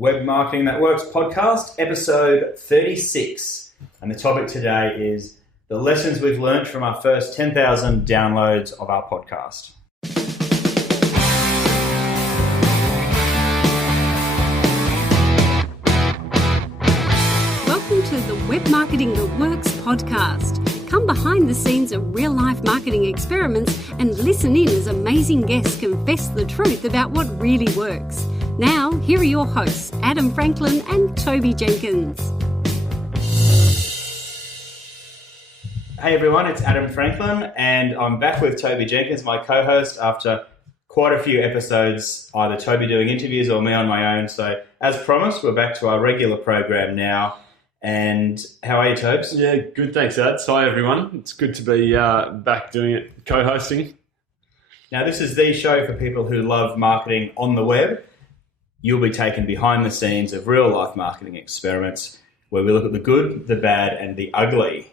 Web Marketing That Works podcast, episode 36. And the topic today is the lessons we've learned from our first 10,000 downloads of our podcast. Welcome to the Web Marketing That Works podcast. Come behind the scenes of real-life marketing experiments and listen in as amazing guests confess the truth about what really works. Now, here are your hosts, Adam Franklin and Toby Jenkins. Hey everyone, it's Adam Franklin and I'm back with Toby Jenkins, my co-host, after quite a few episodes, either Toby doing interviews or me on my own. So as promised, we're back to our regular program now. And how are you, Tobes? Yeah, good, thanks, Ad. Hi everyone. It's good to be back doing it, co-hosting. Now this is the show for people who love marketing on the web. You'll be taken behind the scenes of real-life marketing experiments where we look at the good, the bad, and the ugly.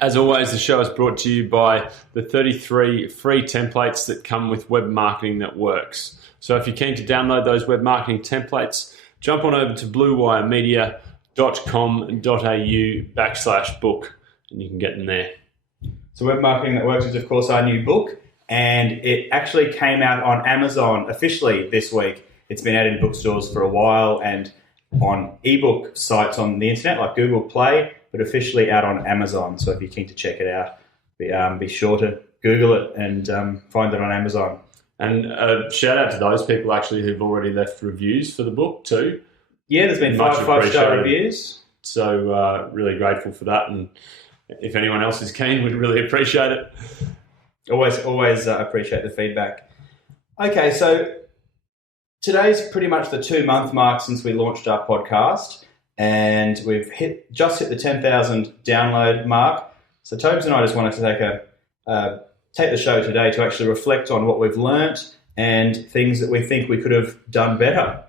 As always, the show is brought to you by the 33 free templates that come with Web Marketing That Works. So if you're keen to download those web marketing templates, jump on over to bluewiremedia.com.au/book and you can get them there. So Web Marketing That Works is, of course, our new book. And it actually came out on Amazon officially this week. It's been out in bookstores for a while and on ebook sites on the internet like Google Play, but officially out on Amazon. So if you're keen to check it out, be sure to Google it and find it on Amazon. And shout out to those people actually who've already left reviews for the book too. Yeah, there's been five-star reviews. So really grateful for that. And if anyone else is keen, we'd really appreciate it. Always appreciate the feedback. Okay, so today's pretty much the 2-month mark since we launched our podcast, and we've just hit the 10,000 download mark. So Tobes and I just wanted to take the show today to actually reflect on what we've learnt and things that we think we could have done better.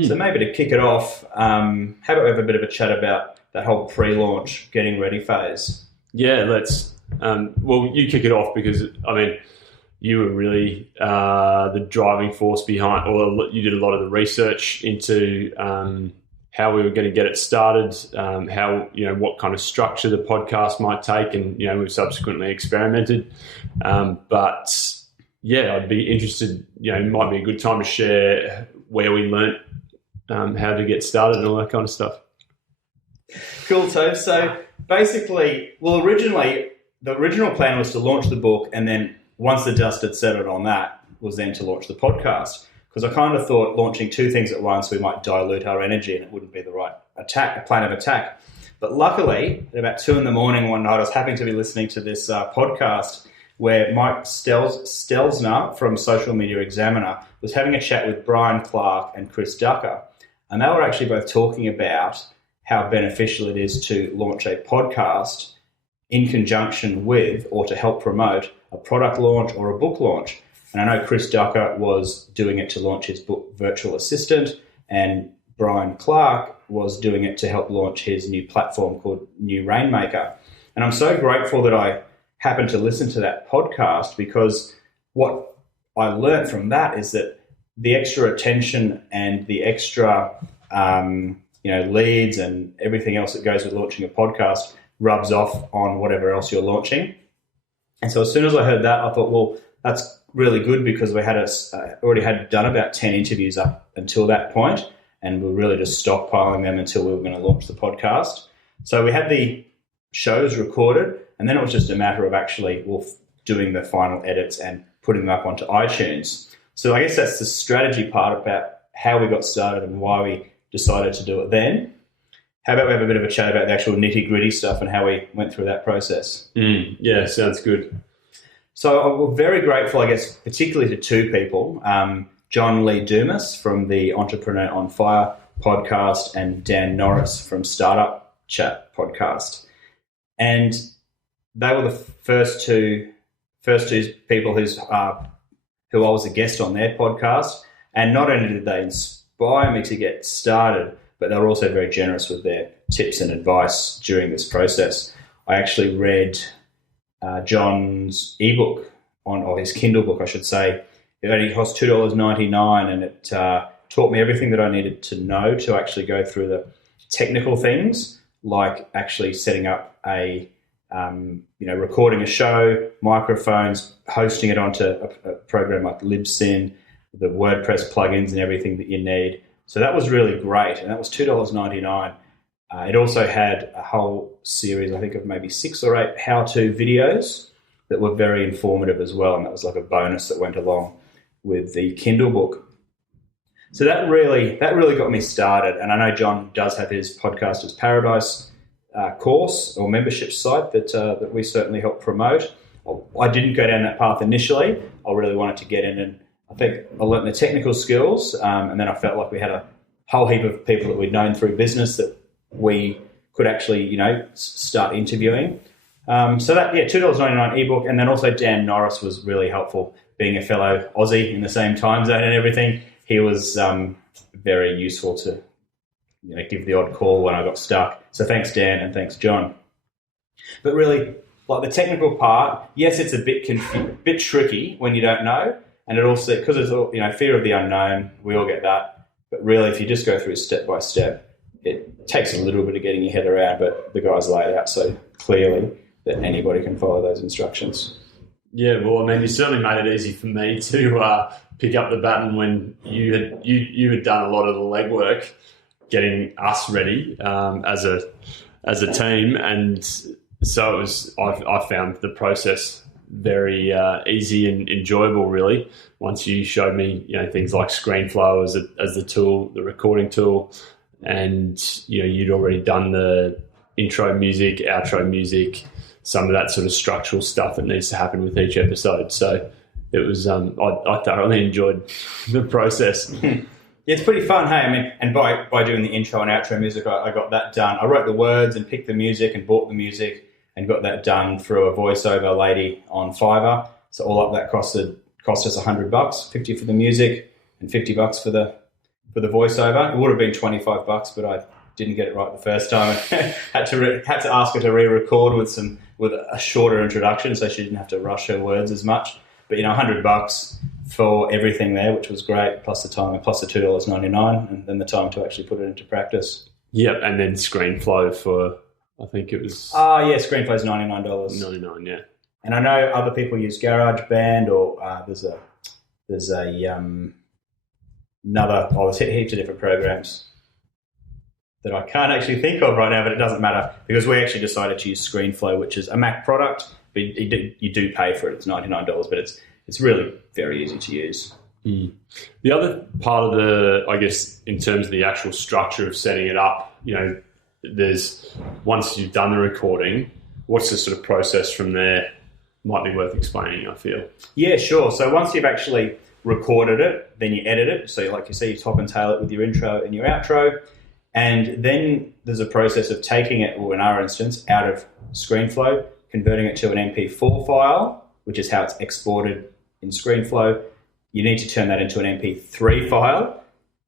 So maybe to kick it off, how about we have a bit of a chat about that whole pre-launch, getting ready phase? Yeah, let's. Well, you kick it off because, I mean, you were really the driving force behind, or you did a lot of the research into how we were going to get it started, how, what kind of structure the podcast might take, and, we've subsequently experimented. But, yeah, I'd be interested, it might be a good time to share where we learnt how to get started and all that kind of stuff. Cool, Tove. So basically, the original plan was to launch the book, and then once the dust had settled on that, was then to launch the podcast. Because I kind of thought launching two things at once, we might dilute our energy and it wouldn't be the right plan of attack. But luckily, at about 2 a.m. one night, I was happening to be listening to this podcast where Mike Stelzner from Social Media Examiner was having a chat with Brian Clark and Chris Ducker. And they were actually both talking about how beneficial it is to launch a podcast in conjunction with or to help promote a product launch or a book launch. And I know Chris Ducker was doing it to launch his book Virtual Assistant, and Brian Clark was doing it to help launch his new platform called New Rainmaker. And I'm so grateful that I happened to listen to that podcast, because what I learned from that is that the extra attention and the extra leads and everything else that goes with launching a podcast rubs off on whatever else you're launching. And so as soon as I heard that, I thought, well, that's really good, because we had already had done about 10 interviews up until that point, and we're really just stockpiling them until we were going to launch the podcast. So we had the shows recorded, and then it was just a matter of actually doing the final edits and putting them up onto iTunes. So I guess that's the strategy part about how we got started and why we decided to do it then. How about we have a bit of a chat about the actual nitty-gritty stuff and how we went through that process? Yeah, sounds good. So we're very grateful, I guess, particularly to two people, John Lee Dumas from the Entrepreneur on Fire podcast and Dan Norris from Startup Chat podcast. And they were the first two people who I was a guest on their podcast. And not only did they inspire me to get started, but they were also very generous with their tips and advice during this process. I actually read John's ebook or his Kindle book, I should say. It only cost $2.99, and it taught me everything that I needed to know to actually go through the technical things, like actually setting up a, recording a show, microphones, hosting it onto a program like Libsyn, the WordPress plugins and everything that you need. So that was really great, and that was $2.99. It also had a whole series, I think, of maybe 6 or 8 how-to videos that were very informative as well, and that was like a bonus that went along with the Kindle book. So that really got me started, and I know John does have his Podcasters Paradise course or membership site that we certainly help promote. I didn't go down that path initially. I really wanted to get in, and I think I learned the technical skills, and then I felt like we had a whole heap of people that we'd known through business that we could actually, start interviewing. So that, $2.99 ebook, and then also Dan Norris was really helpful, being a fellow Aussie in the same time zone and everything. He was very useful to, give the odd call when I got stuck. So thanks, Dan, and thanks, John. But really, like the technical part, yes, it's a bit tricky when you don't know, and it also, because it's all, fear of the unknown, we all get that. But really, if you just go through step by step, it takes a little bit of getting your head around, but the guys lay it out so clearly that anybody can follow those instructions. Yeah, well, you certainly made it easy for me to pick up the baton when you had done a lot of the legwork, getting us ready as a team, and so it was. I found the process very easy and enjoyable. Really, once you showed me, things like ScreenFlow as the tool, the recording tool, and you'd already done the intro music, outro music, some of that sort of structural stuff that needs to happen with each episode. So it was, I thoroughly enjoyed the process. Yeah, it's pretty fun, hey? And by doing the intro and outro music, I got that done. I wrote the words and picked the music and bought the music and got that done through a voiceover lady on Fiverr. So all up that cost us $100, $50 for the music and $50 for the voiceover. It would have been $25, but I didn't get it right the first time. had to ask her to re-record with a shorter introduction, so she didn't have to rush her words as much. But $100 for everything there, which was great, plus the time and plus the $2.99, and then the time to actually put it into practice. Yep, and then ScreenFlow for, I think it was. ScreenFlow's $99. $99, yeah. And I know other people use GarageBand, or there's heaps of different programs that I can't actually think of right now, but it doesn't matter because we actually decided to use ScreenFlow, which is a Mac product, but you do pay for it. It's $99, but it's really very easy to use. Mm. The other part of the, I guess, in terms of the actual structure of setting it up, there's, once you've done the recording, what's the sort of process from there? Might be worth explaining, I feel. Yeah, sure. So once you've actually recorded it, then you edit it. So like you see, you top and tail it with your intro and your outro. And then there's a process of taking it, or in our instance, out of ScreenFlow, converting it to an MP4 file, which is how it's exported in ScreenFlow. You need to turn that into an MP3 file,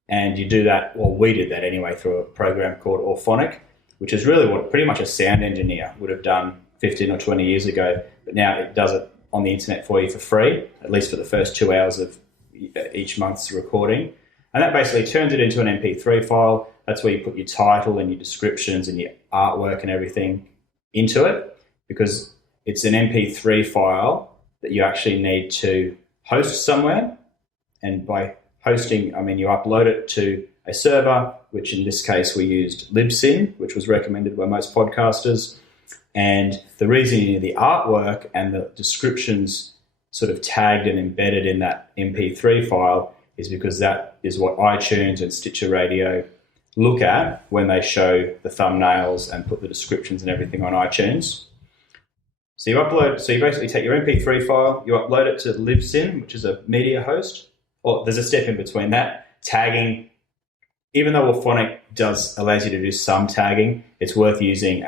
and you do that, well, we did that anyway, through a program called Auphonic, which is really what pretty much a sound engineer would have done 15 or 20 years ago, but now it does it on the internet for you for free, at least for the first 2 hours of each month's recording. And that basically turns it into an MP3 file. That's where you put your title and your descriptions and your artwork and everything into it, because it's an MP3 file that you actually need to host somewhere. And by hosting, I mean you upload it to a server, which in this case we used Libsyn, which was recommended by most podcasters. And the reason you need the artwork and the descriptions sort of tagged and embedded in that MP3 file is because that is what iTunes and Stitcher Radio look at when they show the thumbnails and put the descriptions and everything on iTunes. So you basically take your MP3 file, you upload it to Libsyn, which is a media host. Or there's a step in between that, tagging. Even though Auphonic allows you to do some tagging, it's worth using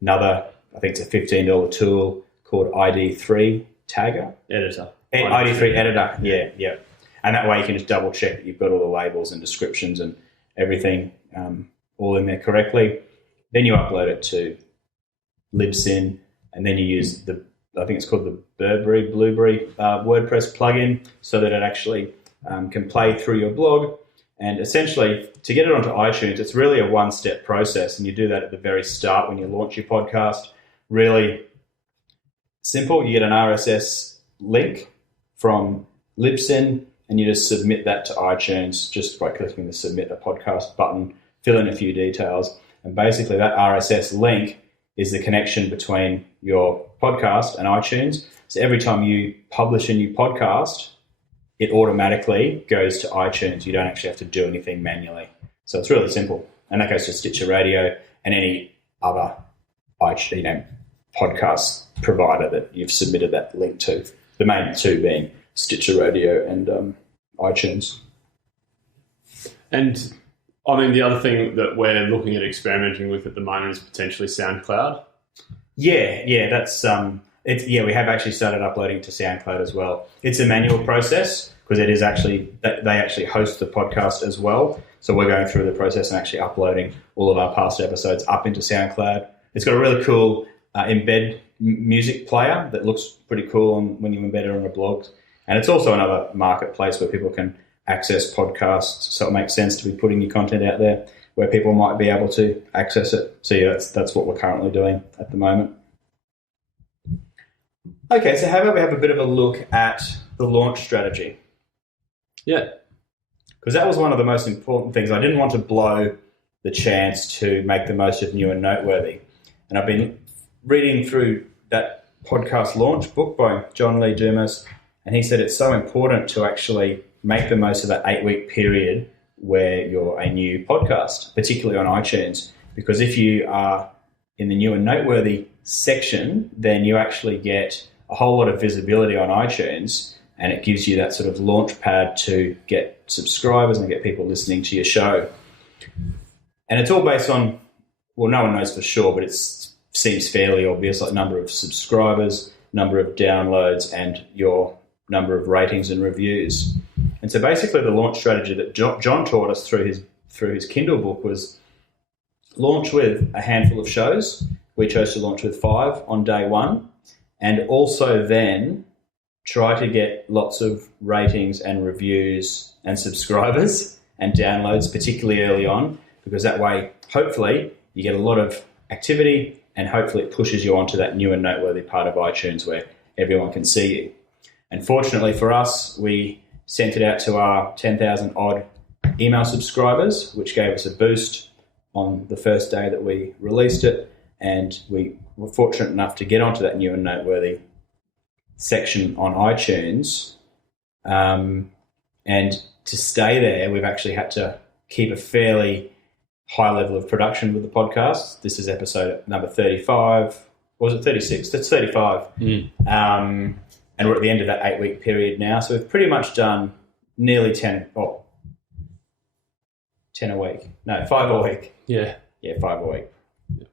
another, I think it's a $15 tool called ID3 Tagger. Editor. ID3 Editor, yeah. And that way you can just double check that you've got all the labels and descriptions and everything all in there correctly. Then you upload it to Libsyn, and then you use I think it's called the Blueberry WordPress plugin, so that it actually can play through your blog. And essentially, to get it onto iTunes, it's really a one-step process, and you do that at the very start when you launch your podcast. Really simple. You get an RSS link from Libsyn, and you just submit that to iTunes just by clicking the Submit a Podcast button, fill in a few details, and basically that RSS link is the connection between your podcast and iTunes. So every time you publish a new podcast, it automatically goes to iTunes. You don't actually have to do anything manually. So it's really simple. And that goes to Stitcher Radio and any other podcast provider that you've submitted that link to. The main two being Stitcher Radio and iTunes. And I mean, the other thing that we're looking at experimenting with at the moment is potentially SoundCloud. Yeah, that's we have actually started uploading to SoundCloud as well. It's a manual process because it is actually they actually host the podcast as well. So we're going through the process and actually uploading all of our past episodes up into SoundCloud. It's got a really cool embed music player that looks pretty cool when you embed it on a blog. And it's also another marketplace where people can access podcasts. So it makes sense to be putting your content out there where people might be able to access it. So yeah, that's what we're currently doing at the moment. Okay, so how about we have a bit of a look at the launch strategy? Yeah. Because that was one of the most important things. I didn't want to blow the chance to make the most of New and Noteworthy. And I've been reading through that podcast launch book by John Lee Dumas, and he said it's so important to actually make the most of that 8-week period where you're a new podcast, particularly on iTunes, because if you are in the New and Noteworthy section, then you actually get a whole lot of visibility on iTunes, and it gives you that sort of launch pad to get subscribers and get people listening to your show. And it's all based on, well, no one knows for sure, but it seems fairly obvious, like number of subscribers, number of downloads, and your number of ratings and reviews. And so basically the launch strategy that John taught us through his Kindle book was launch with a handful of shows. We chose to launch with 5 on day 1, and also then try to get lots of ratings and reviews and subscribers and downloads, particularly early on, because that way, hopefully, you get a lot of activity and hopefully it pushes you onto that New and Noteworthy part of iTunes where everyone can see you. And fortunately for us, we sent it out to our 10,000 odd email subscribers, which gave us a boost on the first day that we released it. And we were fortunate enough to get onto that New and Noteworthy section on iTunes. And to stay there, we've actually had to keep a fairly high level of production with the podcast. This is episode number 35. Or was it 36? That's 35. And we're at the end of that 8-week period now. So we've pretty much done nearly 10 a week. No, 5 a week. Yeah. Yeah, 5 a week. Yeah.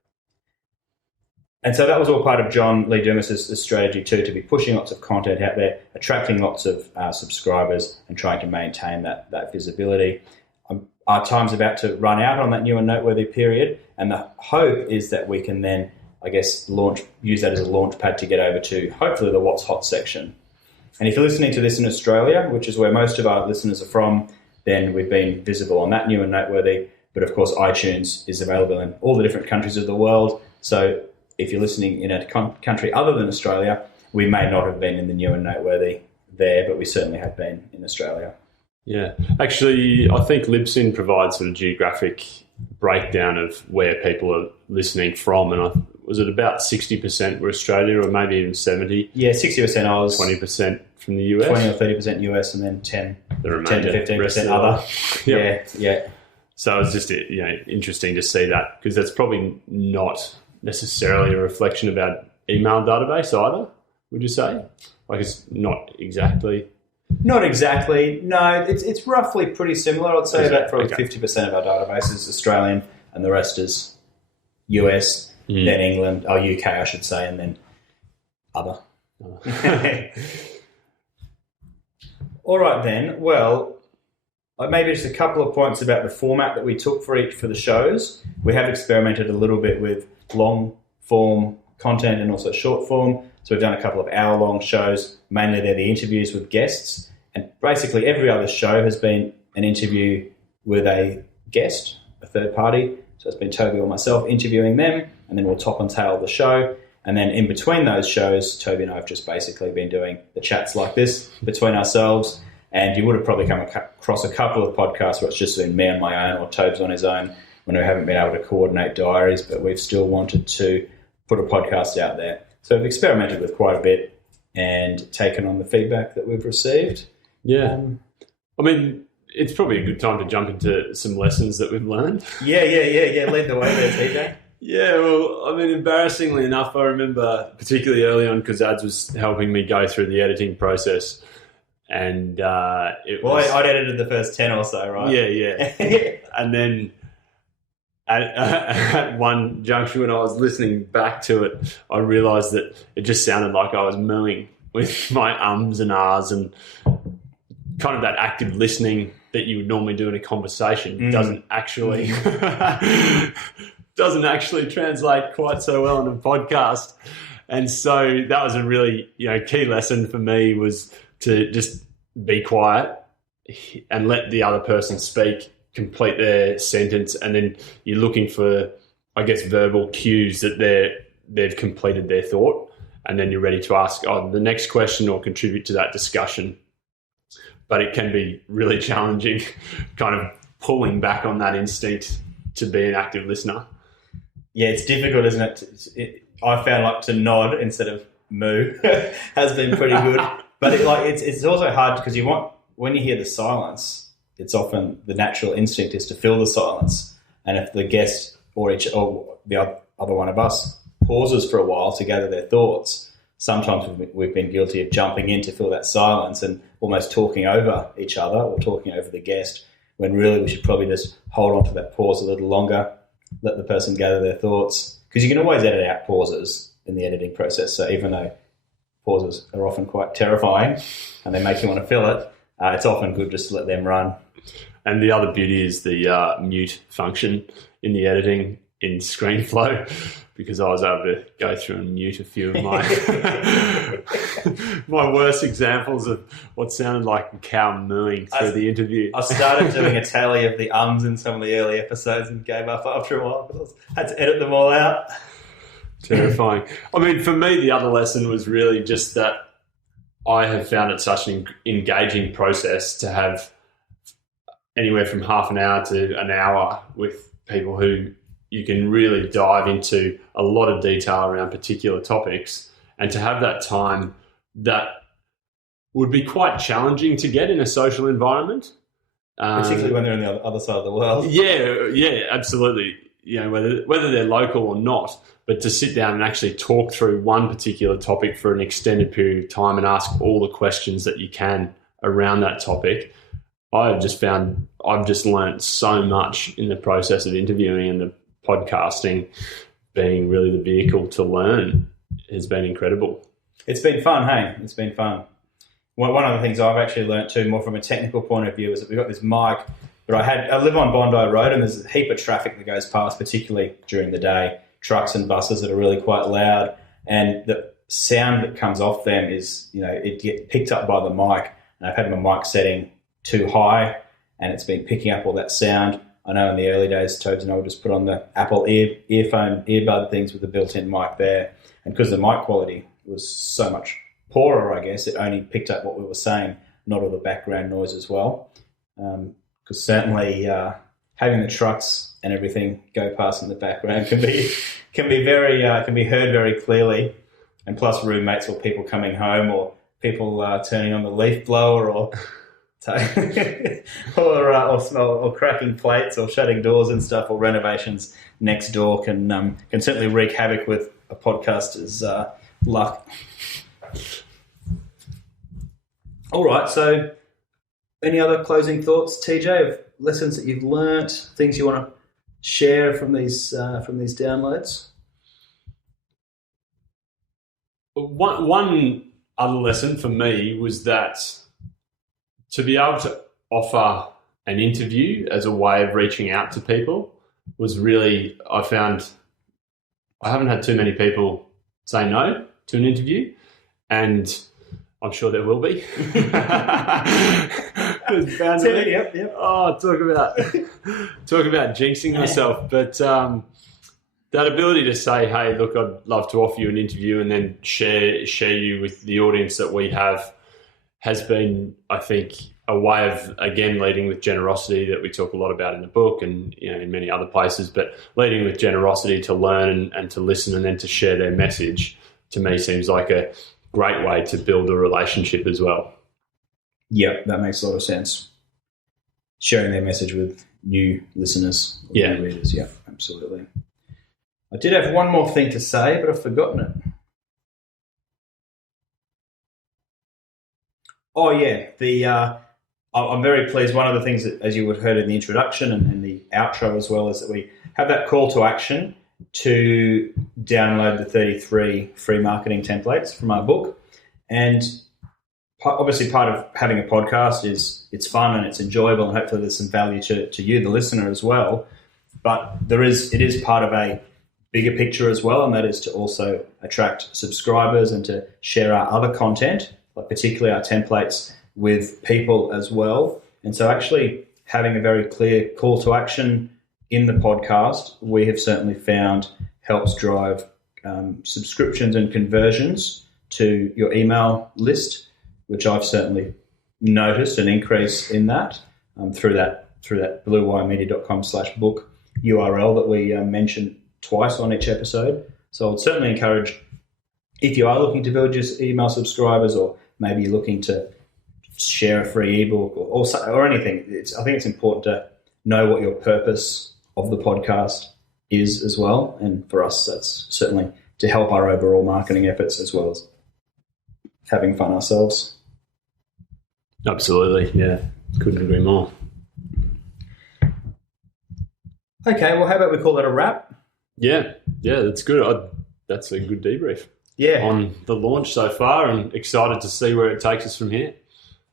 And so that was all part of John Lee Dumas' strategy too, to be pushing lots of content out there, attracting lots of subscribers and trying to maintain that visibility. Our time's about to run out on that New and Noteworthy period, and the hope is that we can then, I guess, use that as a launch pad to get over to hopefully the What's Hot section. And if you're listening to this in Australia, which is where most of our listeners are from, then we've been visible on that New and Noteworthy. But of course, iTunes is available in all the different countries of the world. So if you're listening in a country other than Australia, we may not have been in the New and Noteworthy there, but we certainly have been in Australia. Yeah. Actually, I think Libsyn provides sort of geographic breakdown of where people are listening from, and was it about 60% were Australia, or maybe even 70%? Yeah, 60% Oz, 20% from the US, 20 or 30% US, and then 10 to 15% other. Yep. Yeah. So it's just interesting to see that, because that's probably not necessarily a reflection of our email database either. Would you say? Like, it's not exactly. Not exactly. No, it's roughly pretty similar. I'd say that probably okay. 50% of our database is Australian, and the rest is US, then England, UK, I should say, and then other. All right then. Well, maybe just a couple of points about the format that we took for the shows. We have experimented a little bit with long form content and also short form. So we've done a couple of hour-long shows. Mainly they're the interviews with guests. And basically every other show has been an interview with a guest, a third party. So it's been Toby or myself interviewing them, and then we'll top and tail the show. And then in between those shows, Toby and I have just basically been doing the chats like this between ourselves. And you would have probably come across a couple of podcasts where it's just been me on my own or Toby's on his own when we haven't been able to coordinate diaries, but we've still wanted to put a podcast out there. So we've experimented with quite a bit and taken on the feedback that we've received. Yeah. I mean, it's probably a good time to jump into some lessons that we've learned. Yeah. Lead the way there, TJ. Yeah, well, I mean, embarrassingly enough, I remember particularly early on because Ads was helping me go through the editing process. And it was... I'd edited the first 10 or so, right? Yeah. And then at one junction when I was listening back to it, I realised that it just sounded like I was mooing with my ums and ahs, and kind of that active listening that you would normally do in a conversation doesn't actually translate quite so well in a podcast. And so that was a really key lesson for me, was to just be quiet and let the other person speak, complete their sentence, and then you're looking for, I guess, verbal cues that they've completed their thought, and then you're ready to ask the next question or contribute to that discussion. But it can be really challenging, kind of pulling back on that instinct to be an active listener. Yeah, it's difficult, isn't it? I found like to nod instead of moo has been pretty good. But it's also hard because when you hear the silence, it's often the natural instinct is to fill the silence. And if the guest or the other one of us pauses for a while to gather their thoughts, sometimes we've been guilty of jumping in to fill that silence and almost talking over each other or talking over the guest, when really we should probably just hold on to that pause a little longer, let the person gather their thoughts. Because you can always edit out pauses in the editing process. So even though pauses are often quite terrifying and they make you want to fill it, it's often good just to let them run. And the other beauty is the mute function in the editing in ScreenFlow, because I was able to go through and mute a few of my my worst examples of what sounded like a cow mooing through the interview. I started doing a tally of the ums in some of the early episodes and gave up after a while because I had to edit them all out. Terrifying. I mean, for me, the other lesson was really just that I have found it such an engaging process to have anywhere from half an hour to an hour with people who you can really dive into a lot of detail around particular topics, and to have that time that would be quite challenging to get in a social environment. Particularly when they're on the other side of the world. Yeah, absolutely. Whether they're local or not, but to sit down and actually talk through one particular topic for an extended period of time and ask all the questions that you can around that topic, I've just learned so much in the process of interviewing, and the podcasting being really the vehicle to learn has been incredible. It's been fun, hey? It's been fun. One of the things I've actually learned too, more from a technical point of view, is that we've got this mic, but I live on Bondi Road, and there's a heap of traffic that goes past, particularly during the day, trucks and buses that are really quite loud, and the sound that comes off them is, it gets picked up by the mic, and I've had my mic setting too high, and it's been picking up all that sound. I know in the early days, Tobes and I would just put on the Apple earbud things with the built-in mic there, and because the mic quality was so much poorer, I guess, it only picked up what we were saying, not all the background noise as well. Because certainly having the trucks and everything go past in the background can be heard very clearly, and plus roommates or people coming home or people turning on the leaf blower or or cracking plates or shutting doors and stuff, or renovations next door can certainly wreak havoc with a podcaster's luck. All right, so any other closing thoughts, TJ, of lessons that you've learnt, things you want to share from these downloads? One other lesson for me was that to be able to offer an interview as a way of reaching out to people was really, I found I haven't had too many people say no to an interview, and I'm sure there will be. There's bound to be. Yep. Oh, talk about jinxing myself. But that ability to say, hey, look, I'd love to offer you an interview and then share you with the audience that we have has been, I think, a way of, again, leading with generosity that we talk a lot about in the book and in many other places, but leading with generosity to learn and to listen and then to share their message, to me seems like a great way to build a relationship as well. Yep, that makes a lot of sense. Sharing their message with new listeners, or new readers. Yeah, absolutely. I did have one more thing to say, but I've forgotten it. Oh, yeah. I'm very pleased. One of the things that, as you would have heard in the introduction and the outro as well, is that we have that call to action to download the 33 free marketing templates from our book. And obviously part of having a podcast is it's fun and it's enjoyable, and hopefully there's some value to you, the listener, as well. But it is part of a bigger picture as well, and that is to also attract subscribers and to share our other content, like particularly our templates, with people as well. And so actually having a very clear call to action in the podcast, we have certainly found helps drive subscriptions and conversions to your email list, which I've certainly noticed an increase in that through that bluewiremedia.com/book URL that we mentioned twice on each episode. So I would certainly encourage, if you are looking to build your email subscribers, or maybe you're looking to share a free ebook or anything, I think it's important to know what your purpose of the podcast is as well. And for us, that's certainly to help our overall marketing efforts as well as having fun ourselves. Absolutely, yeah. Couldn't agree more. Okay, well, how about we call that a wrap? Yeah, that's good. That's a good debrief. Yeah. On the launch so far, and excited to see where it takes us from here.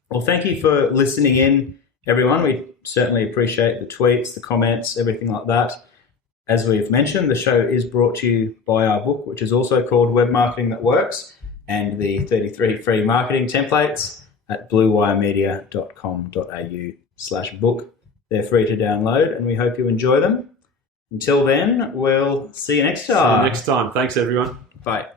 Well, thank you for listening in, everyone. We certainly appreciate the tweets, the comments, everything like that. As we've mentioned, the show is brought to you by our book, which is also called Web Marketing That Works, and the 33 free marketing templates at bluewiremedia.com.au/book. They're free to download, and we hope you enjoy them. Until then, we'll see you next time. See you next time. Thanks, everyone. Bye.